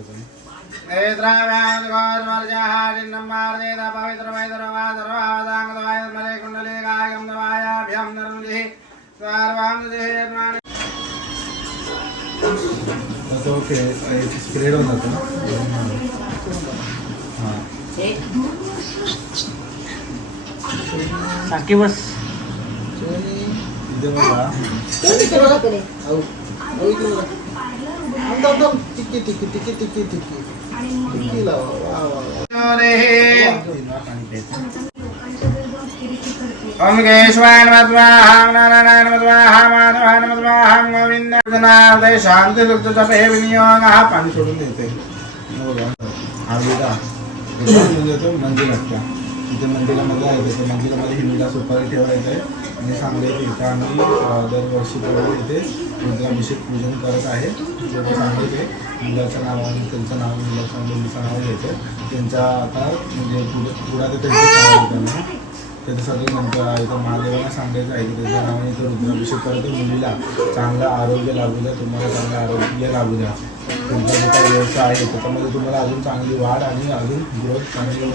डोळ्यांना पाणी जाऊन देतो बस इथे बघा टिकी टिकी टिकी टिकी टिकी टिकी लावा वा वा वा हिरवा पाणी प्यायचं ओम केशवाय नमस्वाहां नारायणाय नमस्वाहां माधवाय नमस्वाहां गोविंद जनार्दय शांती दुग्ध तपे विनियोगः पाणी सोडून द्यायचंय हे बघा इथे मंदिरामध्ये आहे. तिथे मंदिरामध्ये हिंदीला सुपारी ठेवायचं आहे. आणि सांगायचं इथं आम्ही दरवर्षी दरवर्षीप्रमाणे इथे रुद्राभिषेक पूजन करत आहे. जेव्हा ते. मुलाच्या नावाने त्यांचं नाव मुलाच्या मुलीचं नाव घ्यायचं त्यांच्या आता म्हणजे पुढे पुढे ते त्यांचं त्यांना त्याचं सगळं नंतर इथं महादेवाला सांगायचं आहे की त्याच्या नावाने इथं रुद्राभिषेक करतो मुलीला चांगलं आरोग्य लागू द्या. तुम्हाला चांगलं आरोग्य लागू द्या. तुमचा जो काही व्यवसाय आहे त्याच्यामध्ये तुम्हाला अजून चांगली वाढ आणि अजून ग्रोथ चांगली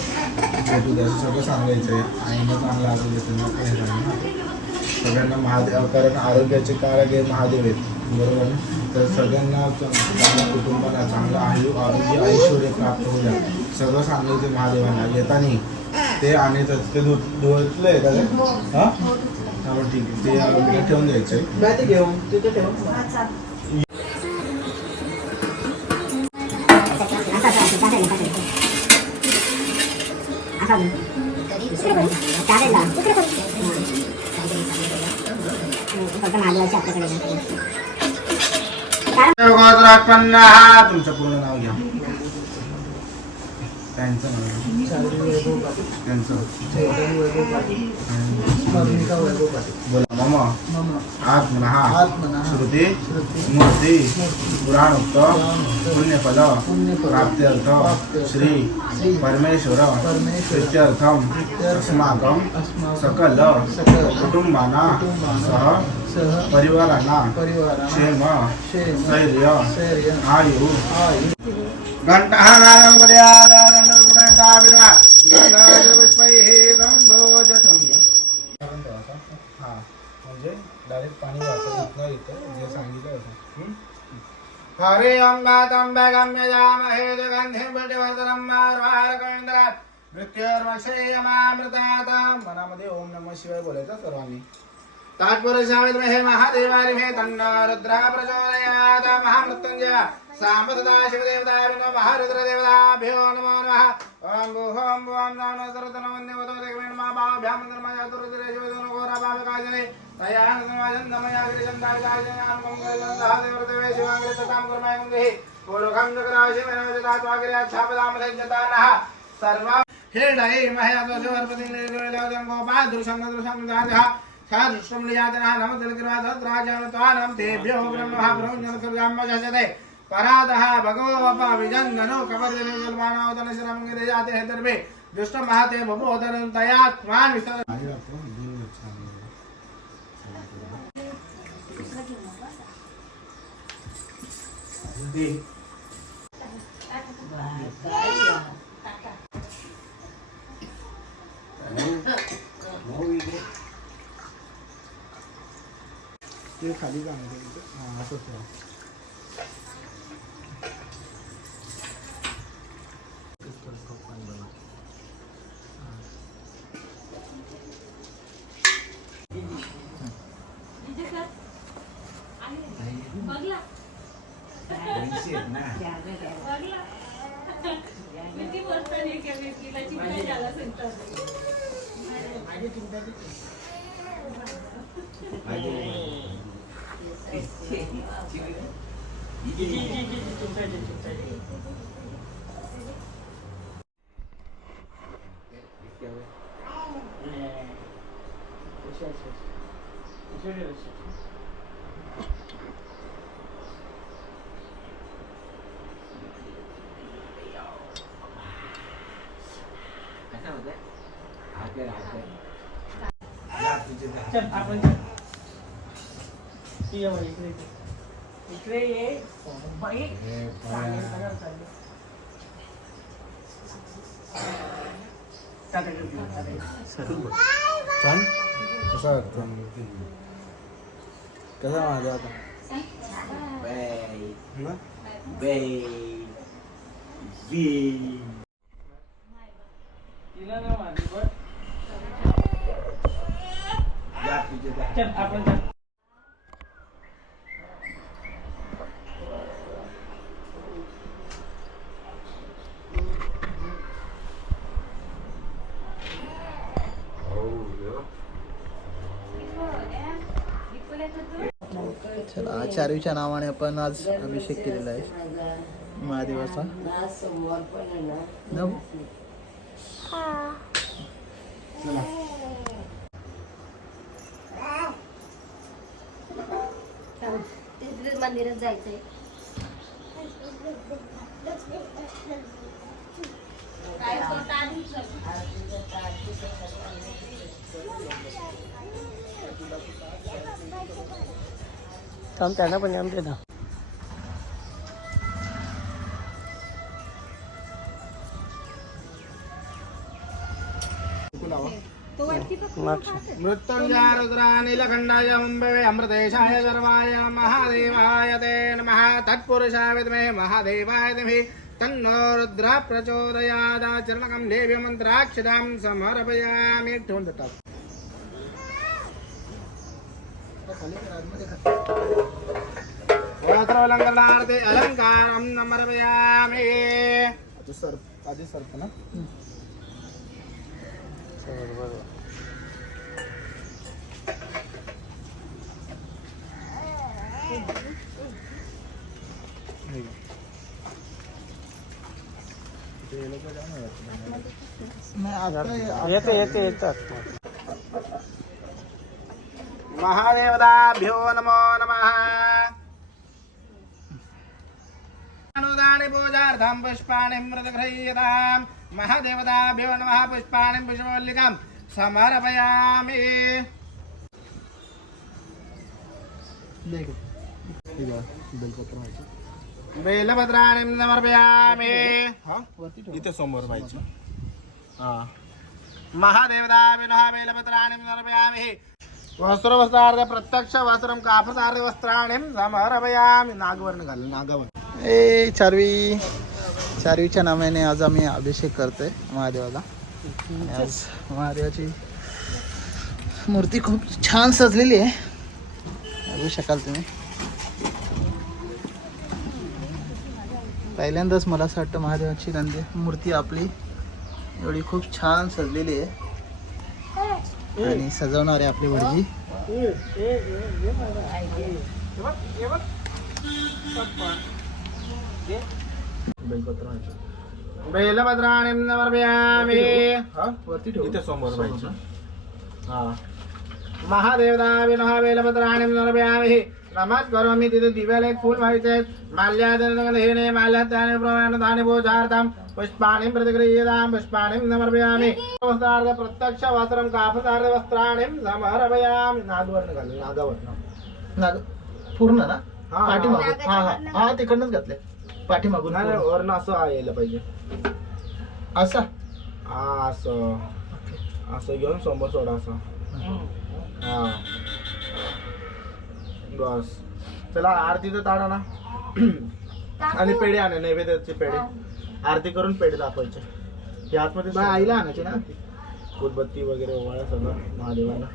भेटू द्या. असं सगळं सांगायचं आहे. आईनं चांगलं त्यांना काय सांगणार सगळ्यांना महादेव कारण आरोग्याचे कारक हे महादेव आहेत. बरोबर? तर सगळ्यांना चांगल्या कुटुंबाला चांगलं आयु आरोग्य ऐश्वर प्राप्त होऊ द्या. सगळं सांगायचं महादेवांना येताना ते आणि ते दूध धुतलं आहे का? ते? हा ठीक आहे. ते ठेवून द्यायचं आहे माहिती घेऊन तिथे ठेव गोत्रोत्पन्नः तुमचं पूर्ण नाव घ्या त्यांचं बोला मम. आत्मनः आत्मनः श्रुती. पुराणोक्त पुण्यफल. प्राप्त्यर्थ. श्री. परमेश्वर. प्रीत्यर्थम अस्माकं. सकल. कुटुंबाना. सह. परिवारांना. क्षेम. स्थैर्य. आयु. आयु. घण्टः नादं हा म्हणजे डायरेक्ट पाणी वाटत इथं जे सांगितलं होतं. हं? हरे अम्बातम्बे गम्यजामहे जगन्धिं पुष्टिवर्धनं मार्वारकविन्दरात् मृत्युर्वक्षेयमामृतात् मनामध्ये ओम नमः शिवाय बोलायचा सर्वांनी. तात्पुरुषाविद्महे महादेवारिमहे तन्नो रुद्रा प्रचोदयात्. महामृत्युंजया. साम्ब सदा शिवदेवताय नमः महारुद्रदेवताभ्यो नमो नमः। ॐ भूहों भुवं नमो सरतनवन्यवतो धर्मया तुरुद्रे शिवदनो घोराभावकाजने तया नमः नमया गिरिजन्दायकाजनां मंगलन्दः देवदेवे शिवाङ्गृततां कुर्मय गुङ्गिः पूर्वकं चक्राशिमेनोदितात्वागिर्याच्छापदामसञ्जतानः सर्वा हेडै मह्यादोषवर्पतिं गोपाल दृशं न दृशं गाजः। सादृष्टं लियातनः नमतिलगिराजत्राजनत्वानं तेभ्यो ब्रह्मः ब्रह्मजनसर्गाम्बजते परादः भगवोपविजन्ननो कपर्जने जल्मानावतनशिरमङ्गिरे जाते हे दर्भे दुष्टमहाते बभोदरं तयात्मान् विसर ते खाली जाणार असं Şöyle olsun. इकडे ये बाई चालेल. सगळं चालेल. चालेल, चालेल. छान कसा वाटतो कसा माझा आता? तिला नाही मारली, बरं. चल, आपण. चला चारवीच्या नावाने आपण आज अभिषेक केलेला आहे. महादेवाचा. नव तिथे मंदिरात जायचंय. काय करता आधी चल. थांब त्यांना पण आमच्या ना. मृत्युंजय रुद्रानीलखण्डाय मुम्बवे अमृतेशाय सर्वाय महादेवाय ते नमः। तत्पुरुषाय विद्महे महादेवाय धीमहि तन्नो रुद्रः प्रचोदयात्। चरणकं देव्य मन्त्राक्षदां समर्पयामि। ठेवून देतात समर्पयामि। आधी सर आधी सरतं ना येते येते येतात महादेवताभ्यो नमो नमः। अनुदानि पूजार्थं पुष्पाणि मृतगृह्यताम् महादेवताभ्यो नमः पुष्पाणि पुष्पवल्लिकां समर्पयामि। ठीक आहे बेलपत्र व्हायचं बेलभद्राणि समर्पयामि। हा? इथे समोर हा. महादेवताभ्यो नमः बेलभद्राणि समर्पयामि। वस्त्रवस्त्रार्थ प्रत्यक्ष वस्त्रं कापसार्थ वस्त्राणि समर्पयामि। नागवर्ण घाल नागवर्ण. ए चारवी. चारवीच्या नावाने आज आम्ही अभिषेक करतोय महादेवाला. आज महादेवाची मूर्ती खूप छान सजलेली आहे. बघू शकाल तुम्ही. पहिल्यांदाच मला असं वाटतं महादेवाची नंदी मूर्ती आपली एवढी खूप छान सजलेली आहे. आणि सजवणार आहे आपली भटजी बेलपत्र समर्पयामि हा वरती ठेव इथे समोर हा नमस् करोमि तिथे दिव्याला एक फूल व्हायचे माल्याने माल्यात्याने प्रमाणाने पूजार्थं पुष्पाणि प्रतिगृह्यतां पुष्पाणि समर्पयामि वस्त्रार्थ प्रत्यक्ष वस्त्रं कापसार्थ वस्त्राणि समर्पयामि नागवर्ण घाल नागवर्ण नाग पूर्ण ना हा हा हा तिकडनंच घातले पाठीमागून नाही नाही. वर्ण असं यायला पाहिजे. असा? हा असं. असं घेऊन समोर सोडा असं. हा. बस. चला आरतीचं ताडा ना आणि पेढे आणा नैवेद्याचे पेढे. आरती करून पेढे दाखवायचे. हे आतमध्ये बा, आईला आणायचे ना? उदबत्ती वगैरे ओवाळा सगळं महादेवाला.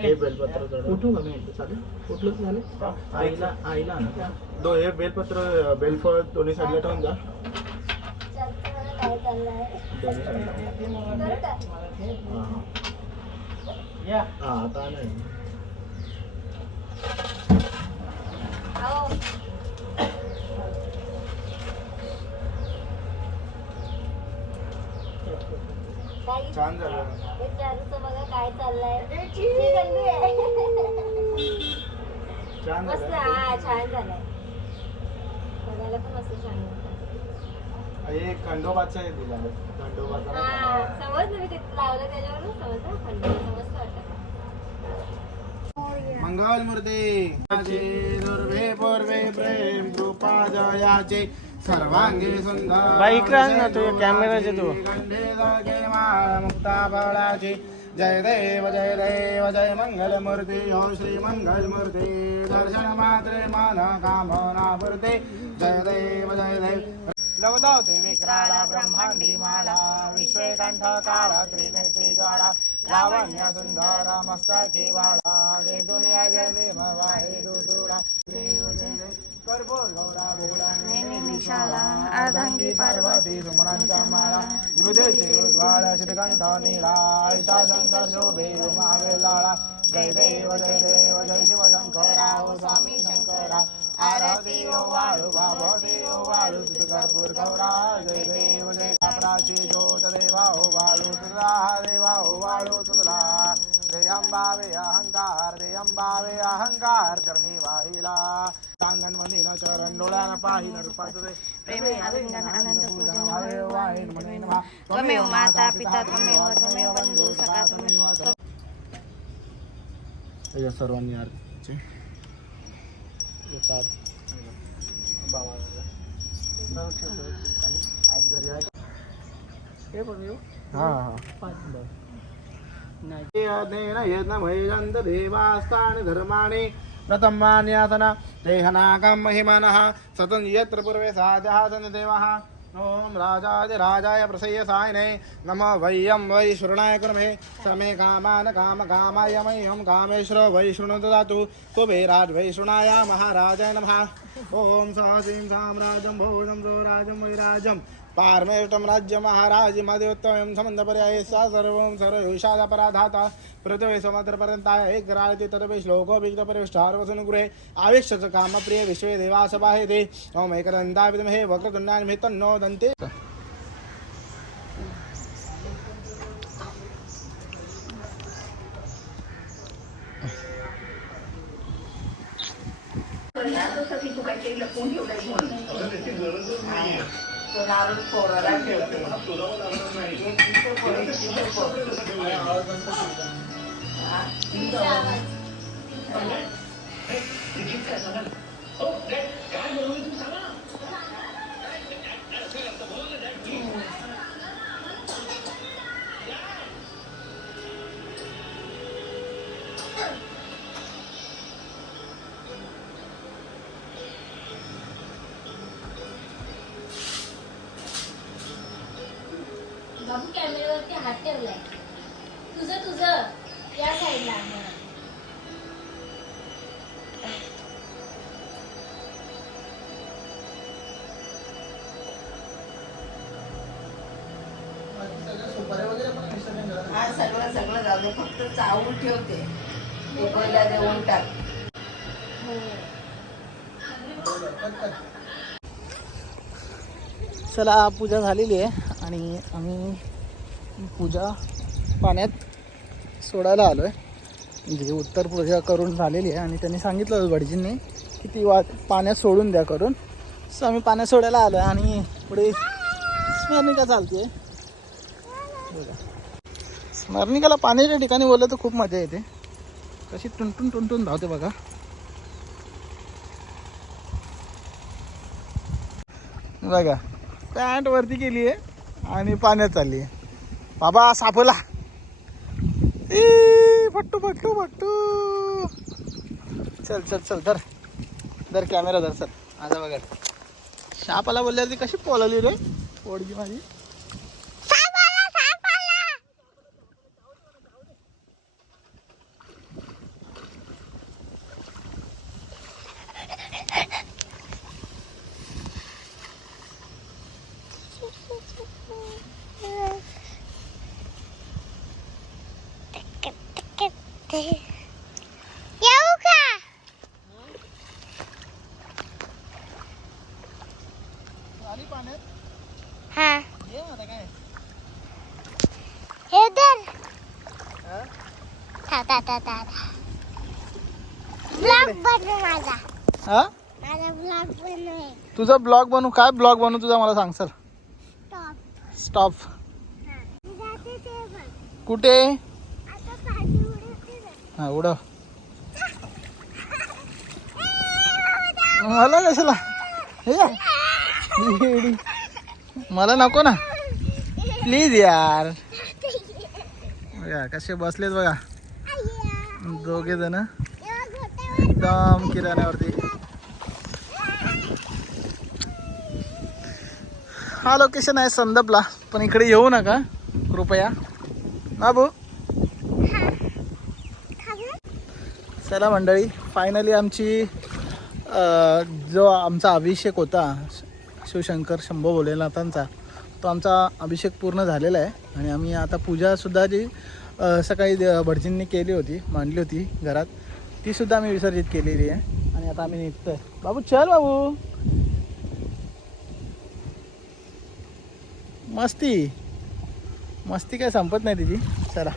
हे बेलपत्र चढवा. उठू का मी इथे चालेल. उठलं तर झालं आईला आईला आणा. दो हे बेलपत्र बेलफळ दोन्ही साईडला ठेवून जा. काय चाललंय दोन्ही साईडला हा. या. हा आता नाही अहो काही छान झालं हे चारूचं बघा काय चाललंय किती गंदू आहे छान मस्त झालं हा छान झालंय बघायला पण मस्त छान वाटतं. हे खंडोबाचं हे दिलं आहे. खंडोबाचा नाही हा का? समजलं मी ते लावलं त्याच्यावरून समजलं खंडोबाचं मस्त वाटतं मंगलमूर्ते दुर्वे पूर्वे प्रेम कृपा जयाचे सर्वांगी सुंदर बाई, इकडे आण ना तू, कॅमेराचे तू. माळ मुक्ता फळाची जय देव जय देव जय मंगलमूर्ती हो श्री मंगलमूर्ती। दर्शन मात्रे मन कामना पूर्ते जय देव जय देव। लवदावते विक्राला ब्रह्मांडी माला विश्वकंठ काळा त्रिनेत्री ज्वाळा लावण्य सुंदर मस्तकी बाळा गे दुनिया जय देव वारे दुदुळा अर्धांगी पार्वती सुमनांचा माळा विविधेचे उज्ज्वळ श्रीकंठ नीला आयषा शंकर शोभे मावे लाळा जय देव जय देव जय शिव शंकरा ओ स्वामी शंकरा आरती ओ वाळू भावती ओ वाळू तुझ गौरा जय देव जय प्राची ज्योत देवा ओ वाळू तुझा देवा ओ वाळू तुझला रे अंबावे अहंकार रे अंबावे अहंकार चरणी वाहिला। त्वमेव माता पिता त्वमेव त्वमेव बंधू सखा त्वमेव या सर्वांनी आरतीचे येतात. आज घरी आहे हे प्रथमान्यासना यत्र पूर्वे साध्यः सन्ति देवः। ॐ राजाधिराजाय प्रसय्यसायने। नमो वयं वै शृणाय कर्मे श्रमे कामान् कामकामाय मह्यं कामेश्वरो वै शृणु ददातु। कुबेराज वै शृणाय महाराजाय नमः। ॐ श्रीं साम्राज्यं भोजं सौराजं वैराजं पारमेष्टम राज्य महाराज मदेवत्तमं संबंधपर्याये सा सर्वं सर्वविषादपराधाता पृथ्वी समत्रपर्यन्ताय एक राजते तदपि श्लोको विष्टपरिष्ठार्वसनुगृहे आविश्य च कामप्रिय विश्वे देवासभाहे ते ओम एकदन्ता विद्महे नो तन्नो दन्ते बाबू ठेवलाय तुझं तुझं. या साईडला हा सगळं सगळं जाऊ दे. फक्त चावून ठेवते. पहिला देऊन टाक. चला पूजा झालेली आहे आणि आम्ही पूजा पाण्यात सोडायला आलो आहे म्हणजे उत्तर पूजा करून झालेली आहे आणि त्यांनी सांगितलं भटजींनी की ती वा पाण्यात सोडून द्या करून. सो आम्ही पाण्यात सोडायला आलो आहे आणि पुढे स्मरणिका चालते बघा. स्मरणिकाला पाण्याच्या ठिकाणी बोललं तर खूप मजा येते. कशी टुनटून टुनटून धावते बघा. बघा पॅन्ट वरती केली आहे आणि पाण्यात चालली आहे बाबा सापला ए फट्टू फट्टू फट्टू. चल चल चल धर. धर कॅमेरा धर चल. आता बघा. सापाला बोलल्यावर ती कशी पोलवली रे? पोडगी माझी. येऊ का? हा. हे दर हा? था था ब्लॉग बनव माझा. हा? माझा ब्लॉग बनव. तुझा ब्लॉग बनवू. काय ब्लॉग बनवू तुझा मला सांग सर टॉप स्टॉप कुठे? हा उडव. मला कशाला हे मला नको ना. प्लीज यार. बघा कसे बसलेत बघा. दोघे जण. एकदम किराण्यावरती. हा लोकेशन आहे संदपला पण इकडे येऊ नका कृपया. बाबू. चला मंडळी फायनली आमची जो आमचा अभिषेक होता शिवशंकर शंभो भोलेनाथांचा तो आमचा अभिषेक पूर्ण झालेला आहे. आणि आम्ही आता पूजासुद्धा जी सकाळी भटजींनी केली होती मांडली होती घरात तीसुद्धा आम्ही विसर्जित केलेली आहे. आणि आता आम्ही निघतोय. बाबू चल बाबू. मस्ती. मस्ती काय संपत नाही तिची. चला.